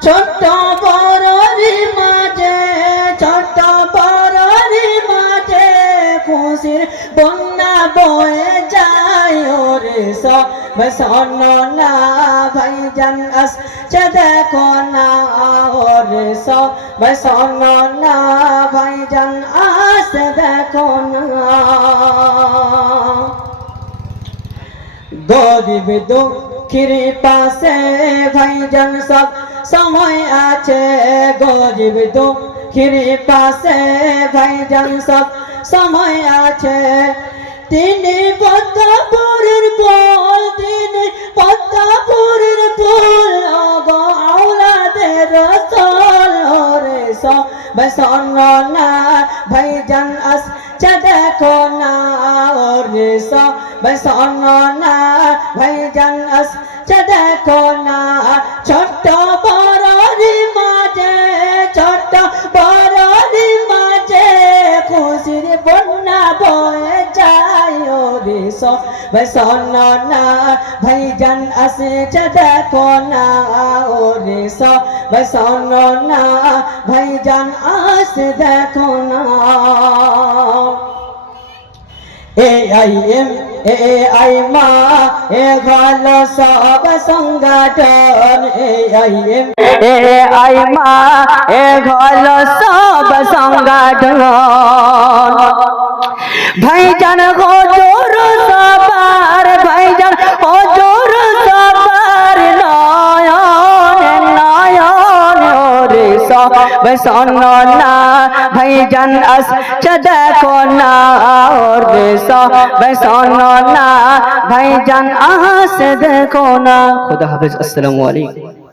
ছোট্ট বড়র মাঝে, ছোট্ট বড়র মাঝে, খুশির বন্যা বয়ে যায় ওরে সব বসনো না ভাইজান আস দেখো না ওরে সব বসনো না ভাইজান আস দেখো গরিব দুঃখীর পাশে ভাইজান সব সময় আছে। গরিব দুঃখীর পাশে ভাইজান সব সময় আছে। তিনি পদ্মাপুরের ফুল, তিনি পদ্মাপুরের ফুল। অগ আওলাদের রসল রে সব না, ভাইজান আস দেখো না রে সব বসন ভাইজান আস দেখো না ছোট্ট বড় মাঝে ছোট্ট বড় মাঝে খুশির বন্যা বয়ে যায় সব বসন ভাইজান আসে দেখো না রে সব বসন ভাইজান আস দেখো না এ আই এম এ আই মা, এ ভালো সব সংগঠন, এ, আই, এম। এ আই মা, এ ভালো সব সংগঠন। ভাইজান হজুর সবার, ভাইজান হজুর সবার নয়ন নয়ন রে সব না ভাইজান আস দেখো না রে সব না ভাইজান আস দেখো না খুদা হাফিজ আসসালামু আলাইকুম